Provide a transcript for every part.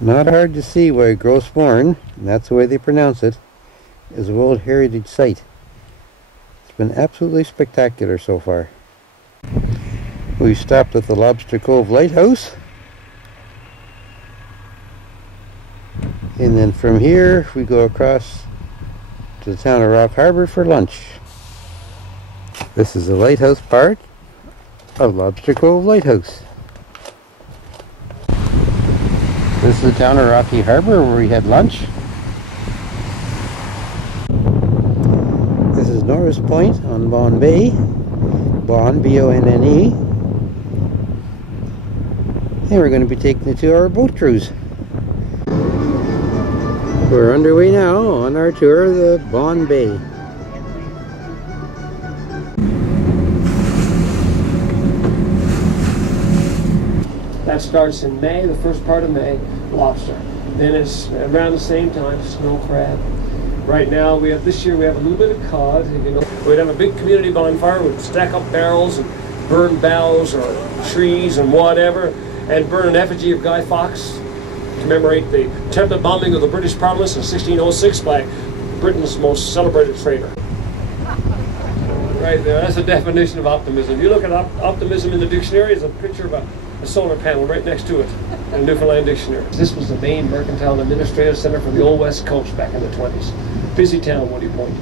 Not hard to see why Gros Morne, and that's the way they pronounce it, is a World Heritage Site. It's been absolutely spectacular so far. We stopped at the Lobster Cove Lighthouse, and then from here we go across to the town of Rock Harbor for lunch. This is the lighthouse part of Lobster Cove Lighthouse. This is the town of Rocky Harbor where we had lunch. This is Norris Point on Bonne Bay. Bonne, B-O-N-N-E. And we're going to be taking a 2-hour boat cruise. We're underway now on our tour of the Bonne Bay. That starts in May, the first part of May, lobster. Then it's around the same time, snow crab. Right now, this year we have a little bit of cod. You know, we'd have a big community bonfire. We'd stack up barrels and burn boughs or trees and whatever, and burn an effigy of Guy Fawkes to commemorate the attempted bombing of the British Parliament in 1606 by Britain's most celebrated trader. Right there, that's a definition of optimism. You look at optimism in the dictionary, it's a picture of a solar panel right next to it in the Newfoundland dictionary. This was the main mercantile and administrative center for the old West Coast back in the 20s. Busy town, Woody Point.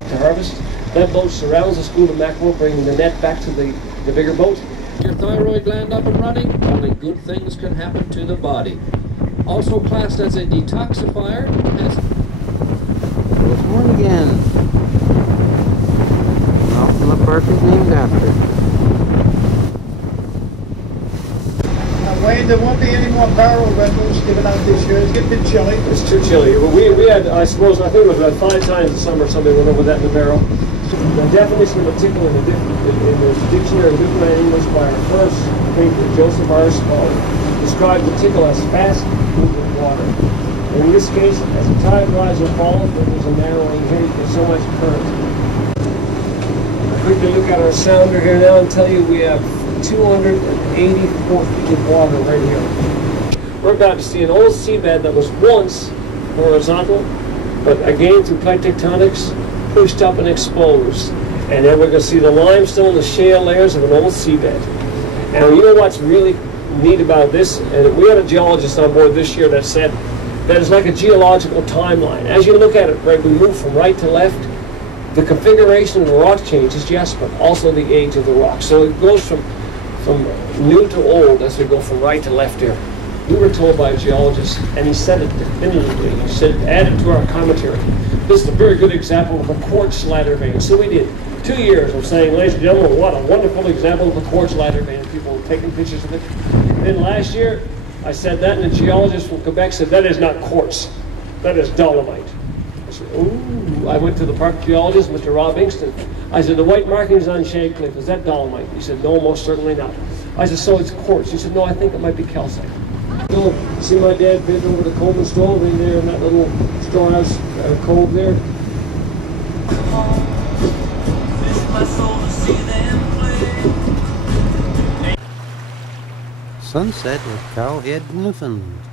To harvest, that boat surrounds the school of mackerel, bringing the net back to the bigger boat. Your thyroid gland up and running, only good things can happen to the body. Also classed as a detoxifier, Gros Morne again. Mountain the park is named after. Wayne, there won't be any more barrel rentals given out this year. It's getting a bit chilly. It's too chilly. We had, I suppose, I think it was about 5 times the summer somebody went over that in the barrel. The definition of a tickle in the dictionary of Newfoundland English by our first painter, Joseph R. Scholar, described the tickle as fast moving water. And in this case, as the tide rises or falls, when there's a narrowing here, you get so much current. I'll quickly look at our sounder here now and tell you we have 284 feet of water right here. We're about to see an old seabed that was once horizontal, but again through plate tectonics, pushed up and exposed. And then we're going to see the limestone, the shale layers of an old seabed. And you know what's really neat about this? And we had a geologist on board this year that said that it's like a geological timeline. As you look at it, right, we move from right to left. The configuration of the rock changes, yes, but also the age of the rock. So it goes from new to old as we go from right to left here. We were told by a geologist, and he said it definitively. He said, add it to our commentary. This is a very good example of a quartz ladder vein. So we did 2 years of saying, ladies and gentlemen, what a wonderful example of a quartz ladder vein. People were taking pictures of it. And then last year, I said that, and the geologist from Quebec said, that is not quartz. That is dolomite. I said, ooh. I went to the park geologist, Mr. Rob Ingston. I said, the white markings on Shade Cliff, is that dolomite? He said, no, most certainly not. I said, so it's quartz. He said, no, I think it might be calcite. So, see my dad bent over the Coleman stove in there in that little storehouse cove there? Sunset at Cowhead, Newfoundland.